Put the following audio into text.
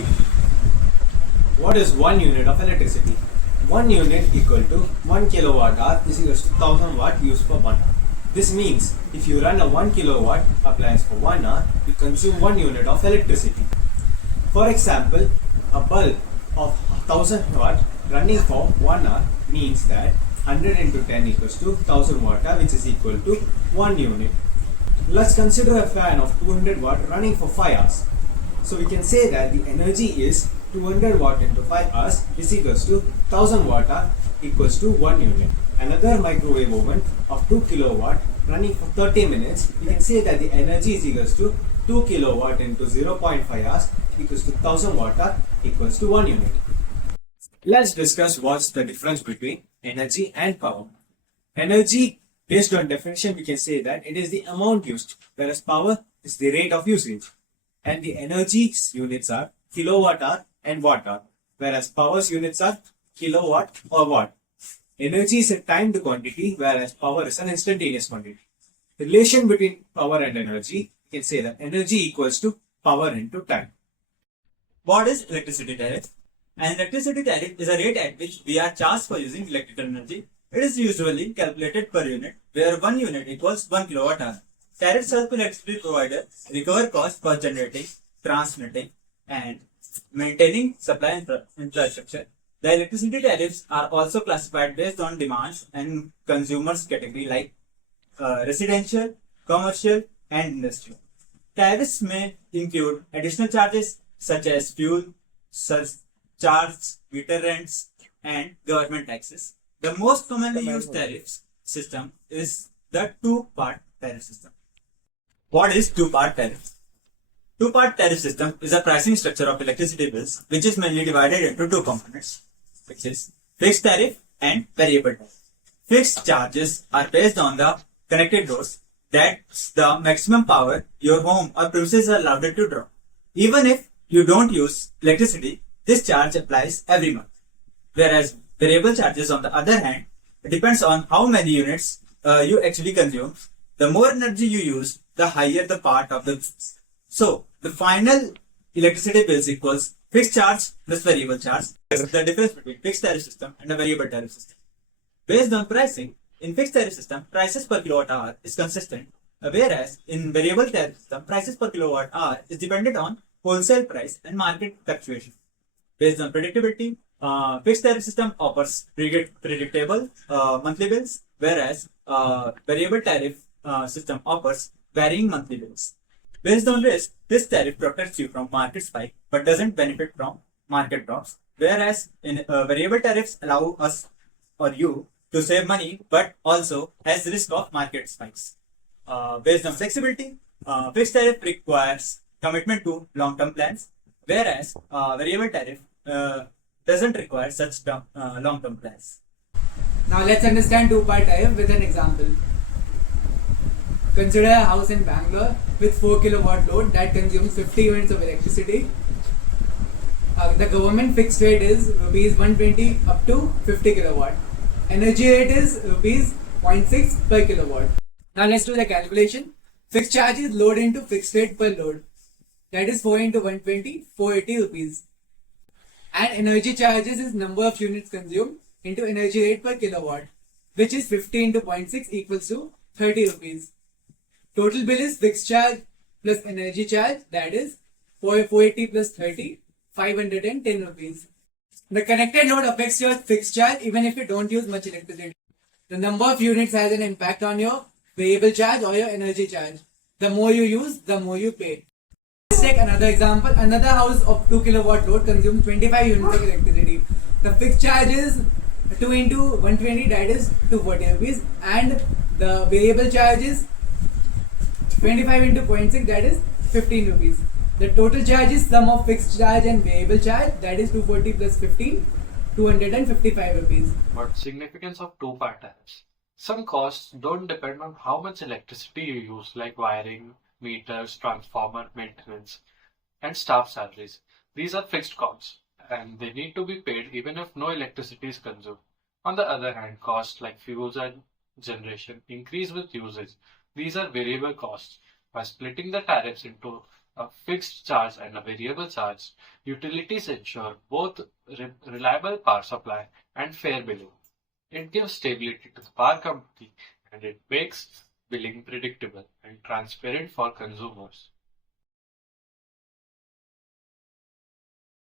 What is 1 unit of electricity? 1 unit equal to 1 kilowatt hour is equal to 1000 watt used for 1 hour. This means if you run a 1 kilowatt appliance for 1 hour, you consume 1 unit of electricity. For example, a bulb of 1000 watt running for 1 hour means that 100 into 10 equals to 1000 watt hour, which is equal to 1 unit. Let's consider a fan of 200 watt running for 5 hours. So we can say that the energy is 200 watt into 5 hours is equals to 1000 watt hour equals to 1 unit. Another microwave oven of 2 kilowatt running for 30 minutes, we can say that the energy is equals to 2 kilowatt into 0.5 hours equals to 1000 watt hour equals to 1 unit. Let's discuss what's the difference between energy and power. Energy, based on definition, we can say that it is the amount used, whereas power is the rate of usage. And the energy's units are kilowatt hour and watt hour, whereas power's units are kilowatt or watt. Energy is a timed quantity, whereas power is an instantaneous quantity. The relation between power and energy, we can say that energy equals to power into time. What is electricity tariff? An electricity tariff is a rate at which we are charged for using electrical energy. It is usually calculated per unit, where 1 unit equals 1 kilowatt hour. Tariffs help electricity provider recover costs for generating, transmitting, and maintaining supply infrastructure. The electricity tariffs are also classified based on demands and consumers category like residential, commercial, and industrial. Tariffs may include additional charges such as fuel, surcharges, meter rents, and government taxes. The most commonly used tariff system is the two-part tariff system. What is two-part tariff? Two-part tariff system is a pricing structure of electricity bills which is mainly divided into two components, which is fixed tariff and variable tariff. Fixed charges are based on the connected loads. That's the maximum power your home or premises are allowed to draw. Even if you don't use electricity, this charge applies every month. Whereas variable charges, on the other hand, depends on how many units you actually consume. The more energy you use, the higher the part of the bills. So, the final electricity bills equals fixed charge plus variable charge. This is the difference between fixed tariff system and a variable tariff system. Based on pricing, in fixed tariff system, prices per kilowatt hour is consistent, whereas in variable tariff system, prices per kilowatt hour is dependent on wholesale price and market fluctuation. Based on predictability, fixed tariff system offers predictable monthly bills, whereas variable tariff system offers varying monthly bills. Based on risk, this tariff protects you from market spike but doesn't benefit from market drops, whereas in variable tariffs allow us or you to save money but also has risk of market spikes. Based on flexibility, fixed tariff requires commitment to long-term plans, whereas variable tariff doesn't require such long-term plans. Now let's understand two-part tariff with an example. Consider a house in Bangalore with 4 kilowatt load that consumes 50 units of electricity. The government fixed rate is rupees 120 up to 50 kilowatt. Energy rate is rupees 0.6 per kilowatt. Now let's do the calculation. Fixed charge is load into fixed rate per load. That is 4 into 120, 480 rupees. And energy charges is number of units consumed into energy rate per kilowatt, which is 50 into 0.6 equals to 30 rupees. Total bill is fixed charge plus energy charge, that is 480 plus 30, 510 rupees. The connected load affects your fixed charge even if you don't use much electricity. The number of units has an impact on your variable charge or your energy charge. The more you use, the more you pay. Let's take another example. Another house of 2 kilowatt load consumes 25 units of electricity. The fixed charge is 2 into 120, that is 240 rupees, and the variable charge is 25 into 0.6, that is 15 rupees. The total charge is sum of fixed charge and variable charge, that is 240 plus 15, 255 rupees. But significance of two-part tariffs. Some costs don't depend on how much electricity you use, like wiring, meters, transformer, maintenance, and staff salaries. These are fixed costs, and they need to be paid even if no electricity is consumed. On the other hand, costs like fuels and generation increase with usage. These are variable costs. By splitting the tariffs into a fixed charge and a variable charge, utilities ensure both reliable power supply and fair billing. It gives stability to the power company and it makes billing predictable and transparent for consumers.